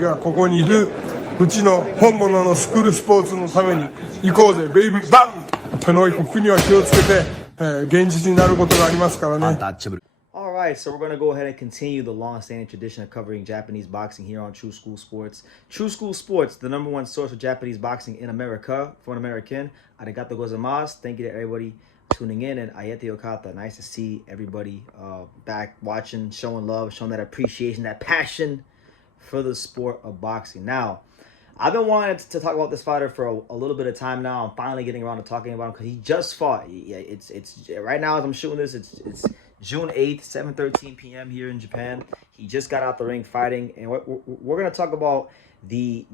がここにいるうちの本物のスクールスポーツのために行こうぜベイビーバンとの国は気をつけて、現実になることがありますからね。Alright, so we're going to go ahead and continue the long-standing tradition of covering Japanese boxing here on True School Sports. True School Sports, the #1 source for Japanese boxing in America. For an American, arigato gozaimasu. Thank you to everybody tuning in, and ayete okata. Nice to see everybody back watching, showing love, showing that appreciation, that passion for the sport of boxing. Now, I've been wanting to talk about this fighter for a little bit of time now. I'm finally getting around to talking about him because he just fought. Yeah, it's right now as I'm shooting this, it's June 8th, 7:13 p.m. here in Japan. He just got out the ring fighting, and we're gonna talk about the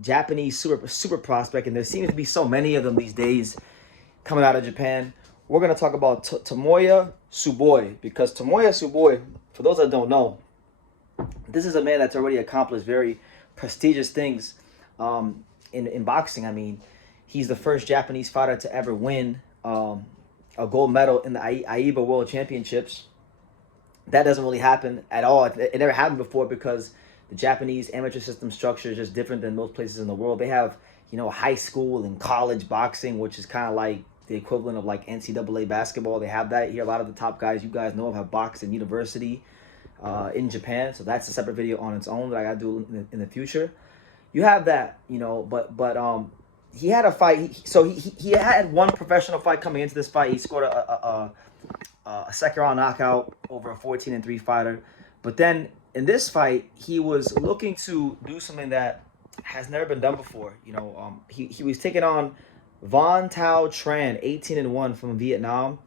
Japanese super prospect, and there seems to be so many of them these days coming out of Japan. We're gonna talk about Tomoya Tsuboi, because Tomoya Tsuboi, for those that don't know, this is a man that's already accomplished very prestigious things in boxing. I mean, he's the first Japanese fighter to ever win a gold medal in the AIBA World Championships. That doesn't really happen at all. It never happened before because the Japanese amateur system structure is just different than most places in the world. They have, high school and college boxing, which is kind of like the equivalent of like NCAA basketball. They have that here. A lot of the top guys you guys know of have boxed in university in Japan. So that's a separate video on its own that I got to do in the future. You have that, but he had a fight. He had one professional fight coming into this fight. He scored a second round knockout over a 14-3 fighter. But then in this fight, he was looking to do something that has never been done before. He was taking on Von Tao Tran, 18-1 from Vietnam,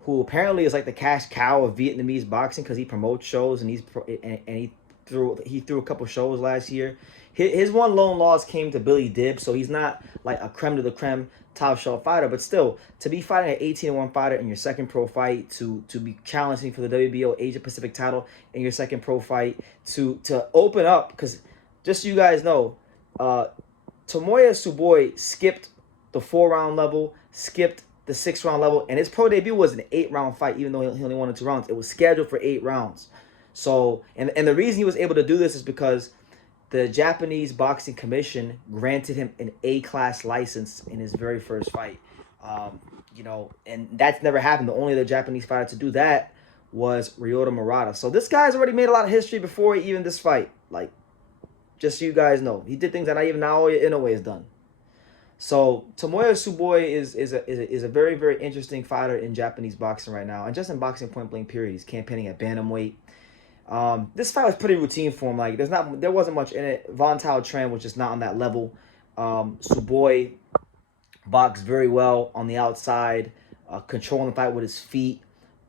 who apparently is like the cash cow of Vietnamese boxing because he promotes shows and he threw a couple shows last year. His one lone loss came to Billy Dibb, so he's not like a creme de la creme top shelf fighter, but still, to be fighting an 18-1 fighter in your second pro fight, to be challenging for the WBO Asia Pacific title in your second pro fight, to open up, because just so you guys know, Tomoya Tsuboi skipped the 4-round level, skipped the 6-round level, and his pro debut was an 8-round fight, even though he only wanted 2 rounds. It was scheduled for 8 rounds. So, and the reason he was able to do this is because the Japanese Boxing Commission granted him an A-class license in his very first fight. And that's never happened. The only other Japanese fighter to do that was Ryota Murata. So this guy's already made a lot of history before even this fight. Like, just so you guys know, he did things that not even Naoya Inoue has done. So Tomoya Tsuboi is a very, very interesting fighter in Japanese boxing right now, and just in boxing point blank period. He's campaigning at bantamweight. This fight was pretty routine for him. Like there wasn't much in it. Von Tao Tran was just not on that level. Tsuboi boxed very well on the outside, controlling the fight with his feet,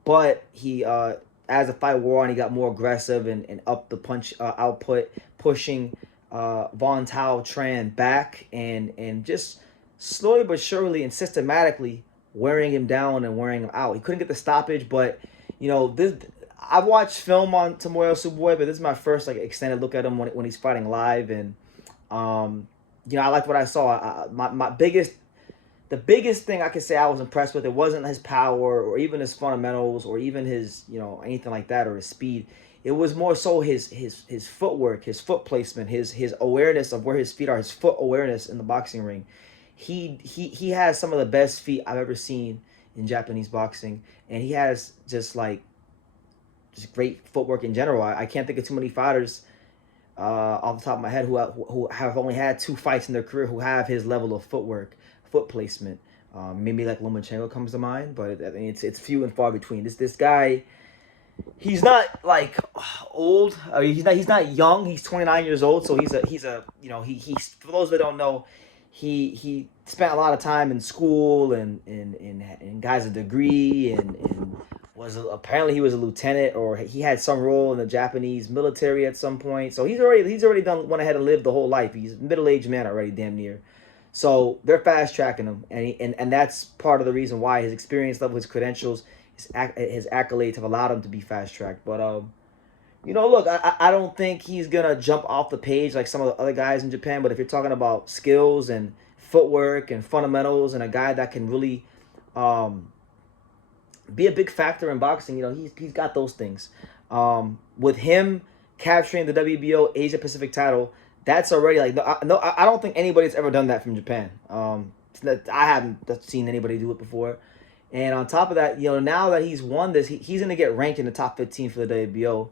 but he as the fight wore on, he got more aggressive and upped the punch output, pushing Von Tao Tran back and just slowly but surely and systematically wearing him down and wearing him out. He couldn't get the stoppage, but this. I've watched film on Tomoya Tsuboi, but this is my first like extended look at him when he's fighting live, and I liked what I saw. The biggest thing I could say I was impressed with, it wasn't his power or even his fundamentals or even his anything like that or his speed. It was more so his footwork, his foot placement, his awareness of where his feet are, his foot awareness in the boxing ring. He has some of the best feet I've ever seen in Japanese boxing, and he has just great footwork in general. I can't think of too many fighters off the top of my head who have only had 2 fights in their career who have his level of footwork, foot placement. Maybe like Lomachenko comes to mind, but I think it's few and far between. This guy, he's not like old. He's not young. He's 29 years old, so he's for those that don't know, he spent a lot of time in school and got a degree and apparently he was a lieutenant or he had some role in the Japanese military at some point. So he's already went ahead and lived the whole life. He's a middle-aged man already, damn near. So they're fast tracking him, and that's part of the reason why his experience level, his credentials, his accolades have allowed him to be fast tracked. But look, I don't think he's gonna jump off the page like some of the other guys in Japan. But if you're talking about skills and footwork and fundamentals, and a guy that can really be a big factor in boxing, he's got those things. With him capturing the WBO Asia Pacific title, that's already like I don't think anybody's ever done that from Japan. I haven't seen anybody do it before. And on top of that, now that he's won this, he's going to get ranked in the top 15 for the WBO.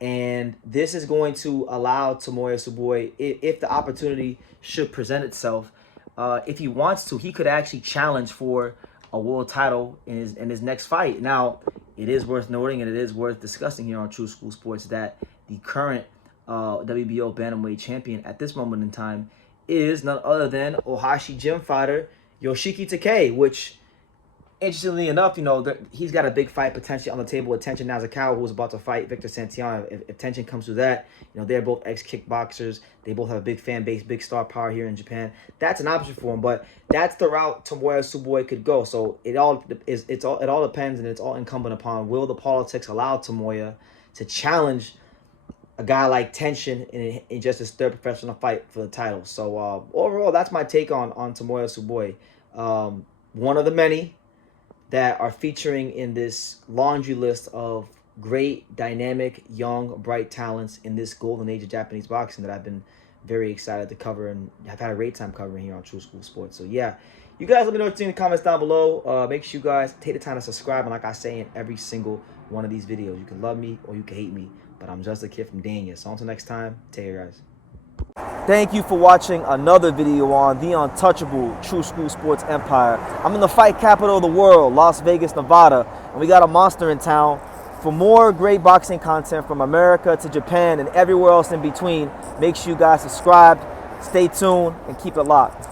And this is going to allow Tomoya Tsuboi, if the opportunity should present itself, if he wants to, he could actually challenge for a world title in his next fight. Now, it is worth noting and it is worth discussing here on True School Sports that the current WBO bantamweight champion at this moment in time is none other than Ohashi gym fighter Yoshiki Takei, which, interestingly enough, he's got a big fight potentially on the table with Tenshin Nasukawa, who's about to fight Victor Santiano. If Tenshin comes through that, they're both ex-kickboxers. They both have a big fan base, big star power here in Japan. That's an option for him, but that's the route Tomoya Tsuboi could go. So it all depends, and it's all incumbent upon, will the politics allow Tomoya to challenge a guy like Tenshin in just his third professional fight for the title. So overall, that's my take on Tomoya Tsuboi. One of the many that are featuring in this laundry list of great, dynamic, young, bright talents in this golden age of Japanese boxing that I've been very excited to cover and have had a great time covering here on True School Sports. So yeah, you guys let me know what you think in the comments down below. Make sure you guys take the time to subscribe, and like I say in every single one of these videos, you can love me or you can hate me, but I'm just a kid from Dania. So until next time, take care, guys. Thank you for watching another video on the untouchable True School Sports Empire. I'm in the fight capital of the world, Las Vegas, Nevada, and we got a monster in town. For more great boxing content from America to Japan and everywhere else in between, make sure you guys subscribe, stay tuned, and keep it locked.